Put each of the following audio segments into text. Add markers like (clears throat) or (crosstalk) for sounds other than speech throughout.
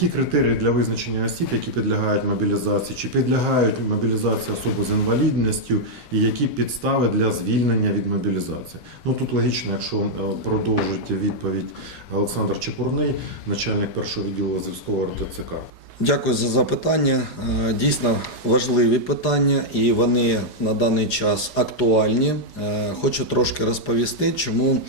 Які критерії для визначення осіб, які підлягають мобілізації, чи підлягають мобілізації особи з інвалідністю, і які підстави для звільнення від мобілізації? Ну тут логічно, якщо е, продовжить відповідь Олександр Чепурний, начальник першого відділу Азовського РТЦК. Дякую за запитання. Е, Дійсно важливі питання, і вони на даний час актуальні. Е, Хочу трошки розповісти, чому,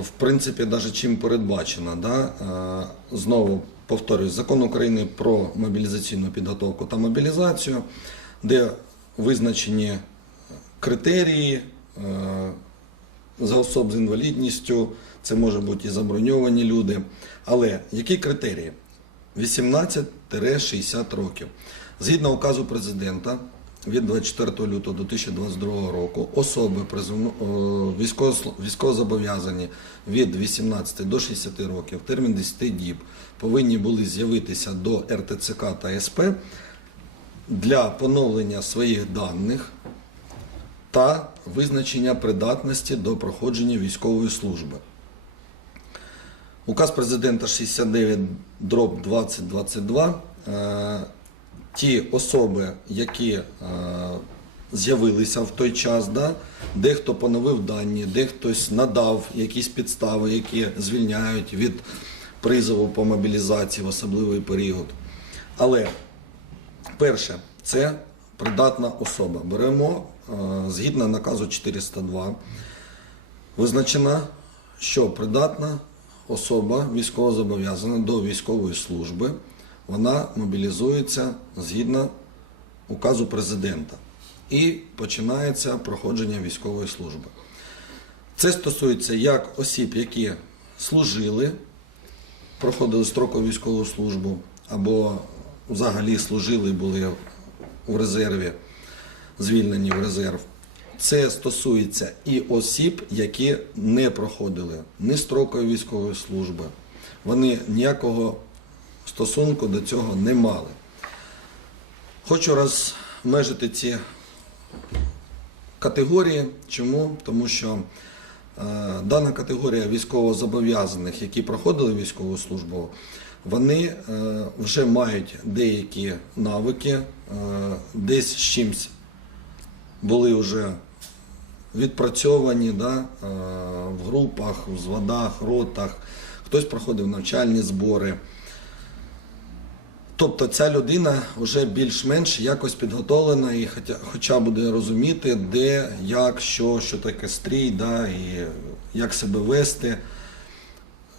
в принципі, навіть чим передбачено. Да? Знову повторюю, закон України про мобілізаційну підготовку та мобілізацію, де визначені критерії е, за особ з інвалідністю, це може бути і заброньовані люди. Але які критерії? 18-60 років. Згідно указу президента від 24 лютого 2022 року, особи військово- військовозобов'язані від 18 до 60 років, термін 10 діб, повинні були з'явитися до РТЦК та СП для поновлення своїх даних та визначення придатності до проходження військової служби. Указ президента 69 дроб 2022. Ті особи, які е, з'явилися в той час, дехто поновив дані, дехтось надав якісь підстави, які звільняють від призову по мобілізації в особливий період. Але перше, це придатна особа. Беремо е, згідно наказу 402 визначена, що придатна особа військовозобов'язана до військової служби, вона мобілізується згідно указу президента і починається проходження військової служби. Це стосується як осіб, які служили, проходили строкову військову службу, або взагалі служили і були в резерві, звільнені в резерв. Це стосується і осіб, які не проходили ні строкової військової служби. Вони ніякого стосунку до цього не мали. Хочу розмежити ці категорії. Чому? Тому що е, дана категорія військовозобов'язаних, які проходили військову службу, вони е, вже мають деякі навики, е, десь з чимсь були вже відпрацьовані да, в групах, в зводах, ротах, хтось проходив навчальні збори. Тобто ця людина вже більш-менш якось підготовлена і хоча, буде розуміти, де, як, що, що таке стрій, да, і як себе вести,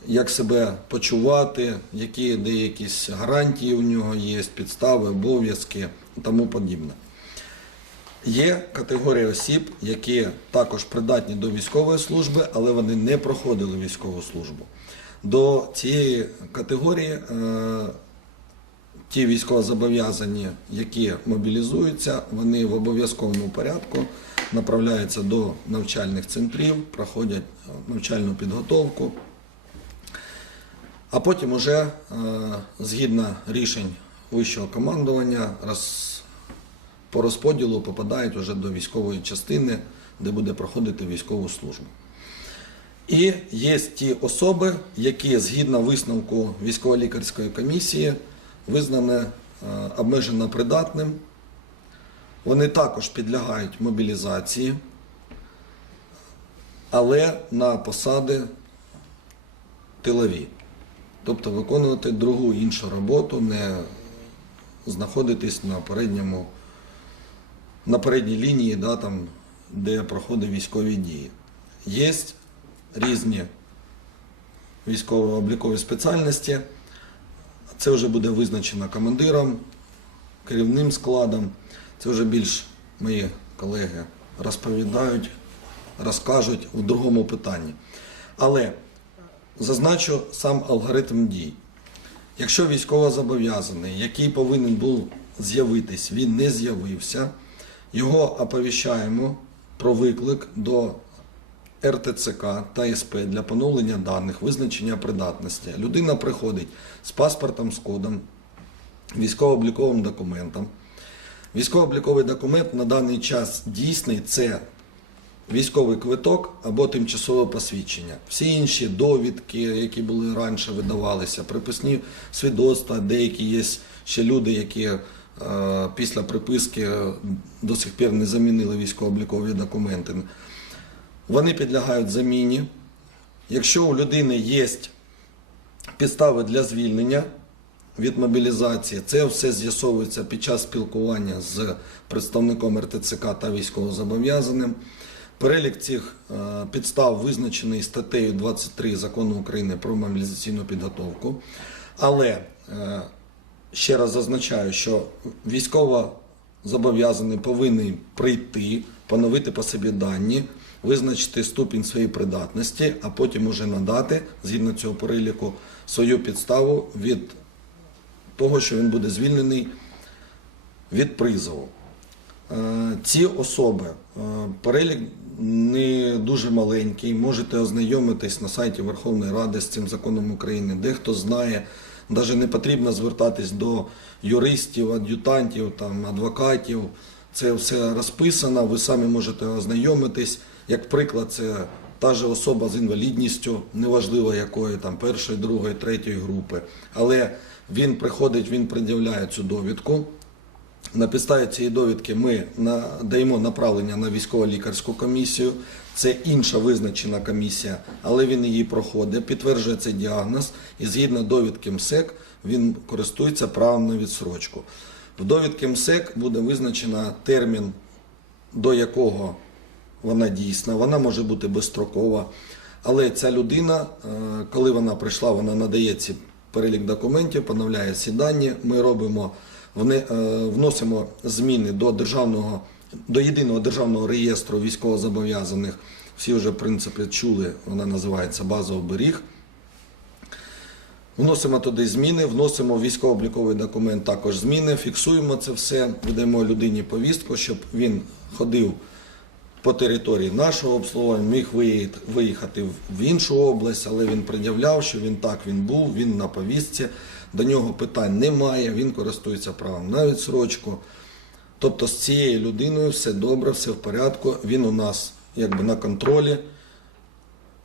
як себе почувати, які де якісь гарантії у нього є, підстави, обов'язки і тому подібне. Є категорія осіб, які також придатні до військової служби, але вони не проходили військову службу. До цієї категорії е, ті військовозобов'язані, які мобілізуються, вони в обов'язковому порядку направляються до навчальних центрів, проходять е, навчальну підготовку. А потім уже е, згідно рішень вищого командування по розподілу попадають вже до військової частини, де буде проходити військову службу. І є ті особи, які згідно висновку військово-лікарської комісії визнані е, обмежено придатним. Вони також підлягають мобілізації, але на посади тилові. Тобто виконувати другу іншу роботу, не знаходитись на передньому, на передній лінії, да, там, де проходять військові дії. Є різні військово-облікові спеціальності. Це вже буде визначено командиром, керівним складом. Це вже більш мої колеги розповідають, розкажуть в другому питанні. Але зазначу сам алгоритм дій. Якщо військовозобов'язаний, який повинен був з'явитись, він не з'явився, його оповіщаємо про виклик до РТЦК та СП для поновлення даних, визначення придатності. Людина приходить з паспортом, з кодом, військово-обліковим документом. Військово-обліковий документ на даний час дійсний це військовий квиток або тимчасове посвідчення. Всі інші довідки, які були раніше видавалися, приписні свідоцтва, деякі є ще люди, які е, після приписки до сих пір не замінили військово-облікові документи. Вони підлягають заміні. Якщо у людини є підстави для звільнення від мобілізації, це все з'ясовується під час спілкування з представником РТЦК та військовозобов'язаним. Перелік цих е, підстав визначений статтею 23 закону України про мобілізаційну підготовку. Але е, ще раз зазначаю, що військово зобов'язаний повинен прийти, поновити по собі дані, визначити ступінь своєї придатності, а потім уже надати, згідно цього переліку, свою підставу від того, що він буде звільнений від призову. Е, Ці особи, е, перелік не дуже маленький, можете ознайомитись на сайті Верховної Ради з цим законом України. Дехто знає, навіть не потрібно звертатись до юристів, ад'ютантів, там, адвокатів. Це все розписано, ви самі можете ознайомитись. Як приклад, це та же особа з інвалідністю, неважливо якої, там, першої, другої, третьої групи. Але він приходить, він пред'являє цю довідку. На підставі цієї довідки ми надаємо направлення на військово-лікарську комісію. Це інша визначена комісія, але він її проходить, підтверджує цей діагноз, і згідно довідки МСЕК він користується правом на відсрочку. В довідки МСЕК буде визначено термін, до якого вона дійсна, вона може бути безстрокова. Але ця людина, е, коли вона прийшла, вона надає ці перелік документів, поновляє всі дані. Ми робимо е, вносимо зміни до державного до єдиного державного реєстру військовозобов'язаних. Всі вже в принципі чули, вона називається база оберіг. Вносимо туди зміни, вносимо військово-обліковий документ також зміни, фіксуємо це все, видаємо людині повістку, щоб він ходив по території нашого обслуговування, міг виїхати в іншу область, але він пред'являв, що він так він був, він на повістці, до нього питань немає, він користується правом на відсрочку. Тобто з цією людиною все добре, все в порядку, він у нас якби на контролі,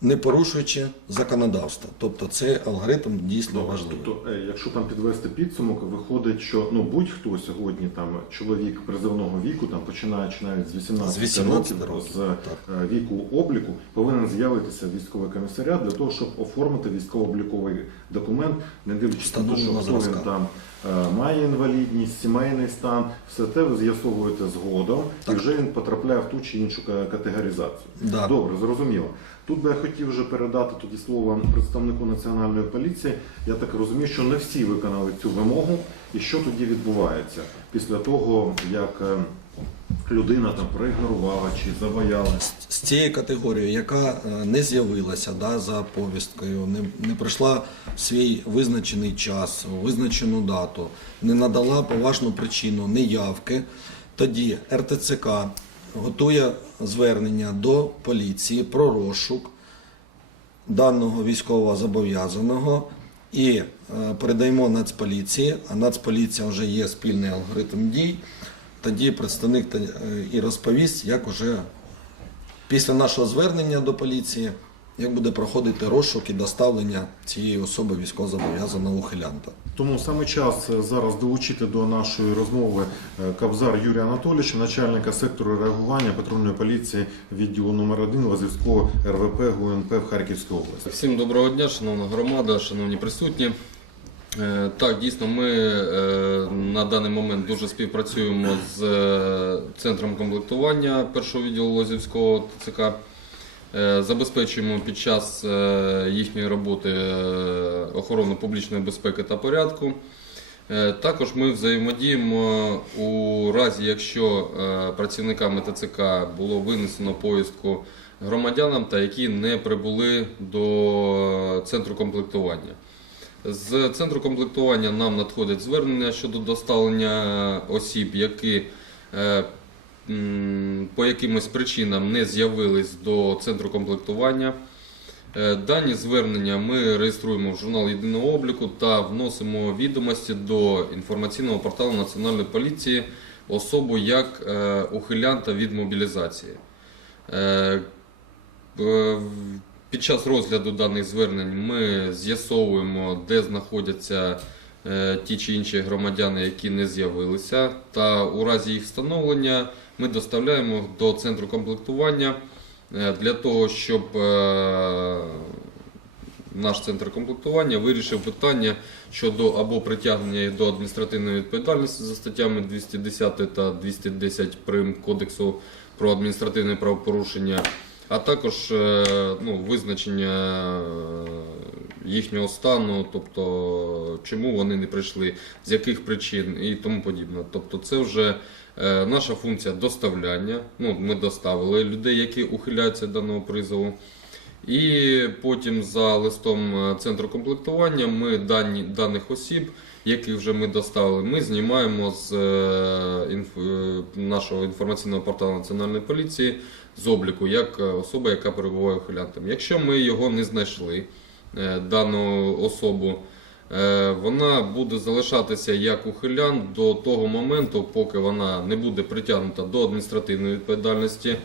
не порушуючи законодавство. Тобто цей алгоритм дійсно важливий. Тобто, е, якщо там підвести підсумок, виходить, що ну будь-хто сьогодні там чоловік призовного віку, там починаючи навіть з 18, З 18 років, років, з так. е, віку обліку, повинен з'явитися військовий комісаріат для того, щоб оформити військово-обліковий документ, не дивлячись на те, що хто він там е, має інвалідність, сімейний стан, все те ви з'ясовуєте згодом, Так. і вже він потрапляє в ту чи іншу ка- категоризацію. Да. Добре, зрозуміло. Тут би я хотів вже передати тоді слово представнику національної поліції. Я так розумію, що не всі виконали цю вимогу. І що тоді відбувається після того, як е, людина там проігнорувала чи забоялась? з цією категорією, яка е, не з'явилася да, за повісткою, не, не прийшла в свій визначений час, визначену дату, не надала поважну причину неявки, тоді РТЦК готує звернення до поліції про розшук даного військового зобов'язаного і е, передаємо Нацполіції, а Нацполіція вже є спільний алгоритм дій. Тоді представник е, і розповість, як уже після нашого звернення до поліції, як буде проходити розшук і доставлення цієї особи військовозобов'язаного ухилянта. Тому саме час е, зараз долучити до нашої розмови е, Кабзар Юрія Анатолійовича, начальника сектору реагування патрульної поліції відділу номер 1 Лазівського РВП ГУНП в Харківській області. Всім доброго дня, шановна громада, шановні присутні. Е, Так, дійсно, ми на даний момент дуже співпрацюємо з центром комплектування першого відділу Лозівського ТЦК. Е, Забезпечуємо під час е, їхньої роботи е, охорону публічної безпеки та порядку. Також ми взаємодіємо у разі, якщо працівниками ТЦК було винесено повістку громадянам та які не прибули до центру комплектування. З центру комплектування нам надходять звернення щодо доставлення осіб, які по якимось причинам не з'явились до центру комплектування. Е, Дані звернення ми реєструємо в журнал єдиного обліку та вносимо відомості до інформаційного порталу Національної поліції особу як е, ухилянта від мобілізації. Е, Під час розгляду даних звернень ми з'ясовуємо, де знаходяться ті чи інші громадяни, які не з'явилися. Та у разі їх встановлення ми доставляємо до центру комплектування е, для того, щоб е, наш центр комплектування вирішив питання щодо або притягнення до адміністративної відповідальності за статтями 210 та 210 прим Кодексу про адміністративне правопорушення, а також е, ну, визначення е, їхнього стану, тобто чому вони не прийшли, з яких причин і тому подібне. Тобто це вже е, наша функція доставляння. Ну, ми доставили людей, які ухиляються даного призову. І потім за листом е, центру комплектування ми дані, даних осіб, яких вже ми доставили, ми знімаємо з е, інф, нашого інформаційного порталу Національної поліції з обліку як особа, яка перебуває ухилянтом. Якщо ми його не знайшли, дану особу, е, вона буде залишатися як ухилянт до того моменту, поки вона не буде притягнута до адміністративної відповідальності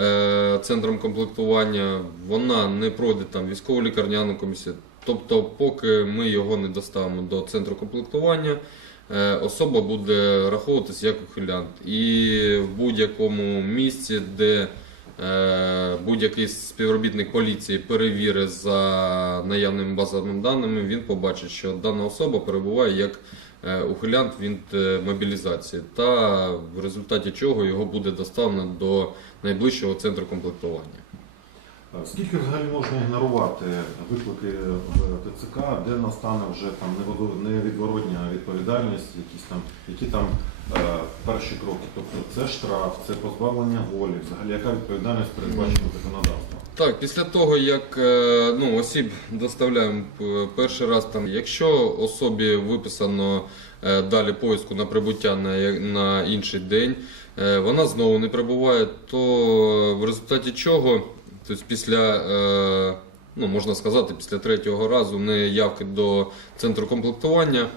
е, центром комплектування, вона не пройде там військово лікарняну комісію. Тобто, поки ми його не доставимо до центру комплектування, е, особа буде раховуватися як ухилянт. І в будь-якому місці, де е, будь-який співробітник поліції перевірить за наявними базовими даними, він побачить, що дана особа перебуває як е, ухилянт від е, мобілізації, та в результаті чого його буде доставлено до найближчого центру комплектування. Скільки взагалі можна ігнорувати виклики в ТЦК, де настане вже там невідворотня відповідальність, якісь там, які там е, перші кроки? Тобто це штраф, це позбавлення волі, взагалі яка відповідальність передбачена законодавством? Так, після того, як е, ну, осіб доставляємо перший раз, там, якщо особі виписано е, далі поїздку на прибуття на, на інший день, е, вона знову не прибуває, то в результаті чого, тобто після, е, ну, можна сказати, після третього разу неявки до центру комплектування, е,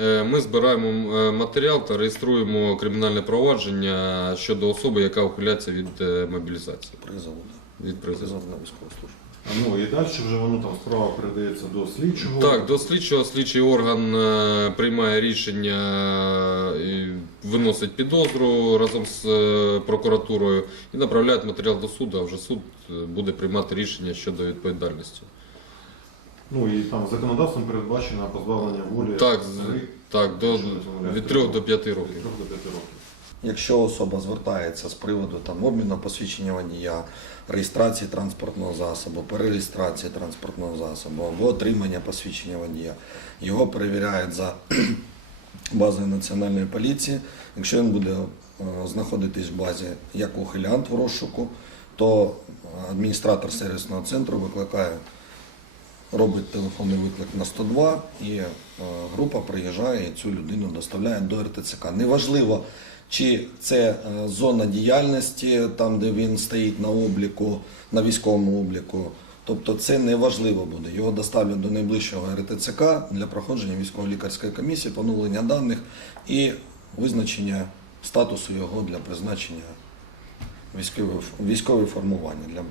ми збираємо е, матеріал та реєструємо кримінальне провадження щодо особи, яка ухиляється від е, мобілізації. Призову, да. Від призову. Призов на військову службу. А, Ну і далі вже воно там справа передається до слідчого. Так, до слідчого слідчий орган е, приймає рішення е, і виносить підозру разом з е, прокуратурою і направляє матеріал до суду, а вже суд е, буде приймати рішення щодо відповідальності. Ну і там законодавством передбачено позбавлення волі Так, з- Так, до, від 3 до 5 від років. трьох до п'яти років. Якщо особа звертається з приводу там, обміну посвідчення водія, реєстрації транспортного засобу, перереєстрації транспортного засобу або отримання посвідчення водія, його перевіряють за (clears throat) базою національної поліції. Якщо він буде е, знаходитись в базі як ухилянт в розшуку, то адміністратор сервісного центру викликає, робить телефонний виклик на 102 і е, група приїжджає і цю людину доставляє до РТЦК. Неважливо, чи це е, зона діяльності, там де він стоїть на обліку, на військовому обліку. Тобто це не важливо буде. Його доставлять до найближчого РТЦК для проходження військово-лікарської комісії, поновлення даних і визначення статусу його для призначення військове формування для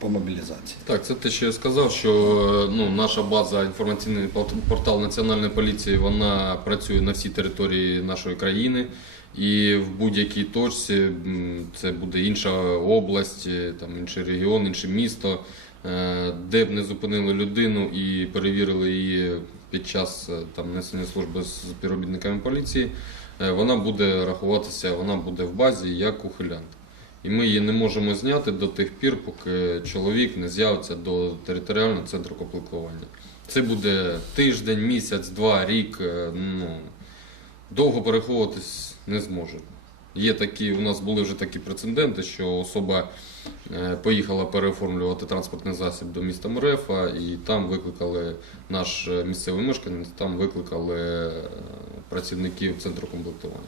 по мобілізації. Так, це те, що я сказав, що ну, наша база інформаційний портал Національної поліції вона працює на всій території нашої країни. І в будь-якій точці це буде інша область, е, там інший регіон, інше місто, е, де б не зупинили людину і перевірили її під час е, там несення служби з співробітниками поліції, вона буде рахуватися, вона буде в базі як ухилянт. І ми її не можемо зняти до тих пір, поки чоловік не з'явиться до територіального центру комплектування. Це буде тиждень, місяць, два, рік. е, Ну, довго переховуватись не зможе. Є такі, у нас були вже такі прецеденти, що особа е, поїхала переоформлювати транспортний засіб до міста Мрефа, і там викликали наш е, місцевий мешканець, там викликали працівників центру комплектування.